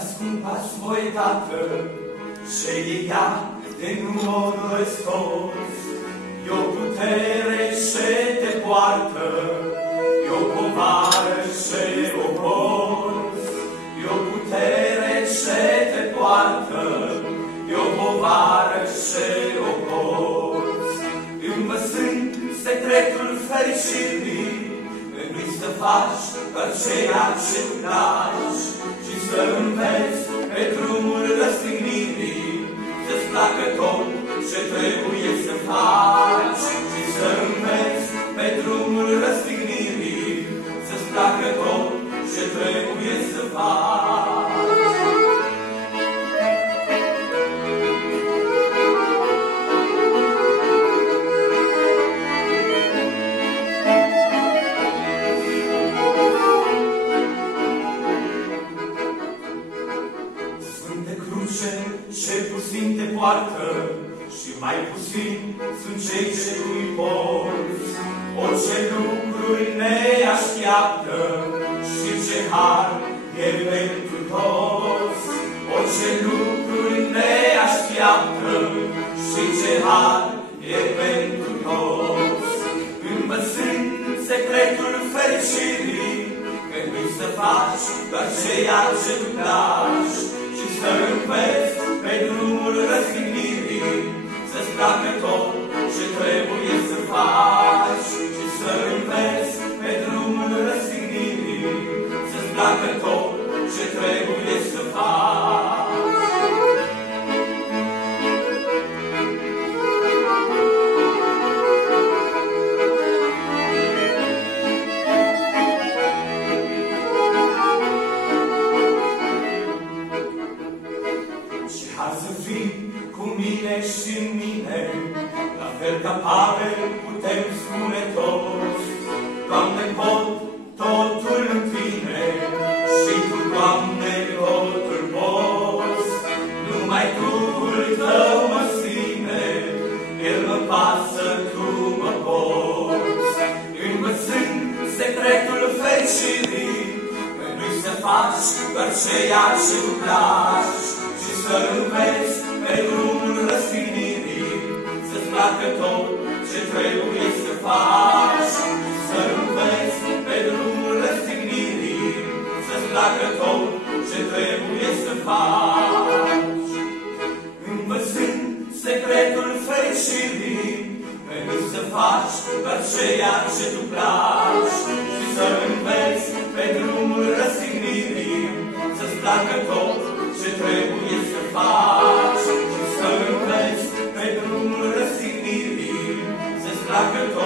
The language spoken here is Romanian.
Ascultați voi, Tată, și ea de numărul răstos. E o putere și te poartă, e o povară și o poți. E o putere și te poartă, e o povară și o poți. Învățând secretul fericirii, învăți să faci doar ceea ce îți lași și să înveți pe drumul răstignirii, să-ți placă tot ce trebuie să faci și să înveți pe drumul răstignirii, să-ți placă tot ce trebuie să faci. Ce puțin te poartă și mai puțin sunt cei ce tu-i porți. Orice lucruri ne așteaptă și ce har e pentru toți. Orice lucruri ne așteaptă și ce har e pentru toți. Învățând secretul fericirii, trebuie să faci doar ceea ce tu lași și să înveți pe drumul răstignirii, să-ți placă tot ce trebuie să faci și să înveți pe drumul răstignirii, să-ți placă tot ce trebuie să faci. Cu mine și în mine, la fel ca Pavel putem spune toți: Doamne, pot totul în Tine și Tu, Doamne, totul poți. Numai Duhul Tău mă ține, El mă pasă, Tu mă poți. Învățând secretul fericirii, nu-i să faci doar ceea ce Tu lași și să înveți pe drumul răstignirii, să-ți placă tot ce trebuie să faci. Să înveți pe drumul răstignirii, să-ți placă tot ce trebuie să faci. Învățând secretul fericirii, trebuie să faci doar ceea ce tu placi și să înveți pe drumul răstignirii, să-ți placă tot ce trebuie să faci și să înveți pe drumul răstignirii, să-ți placă tot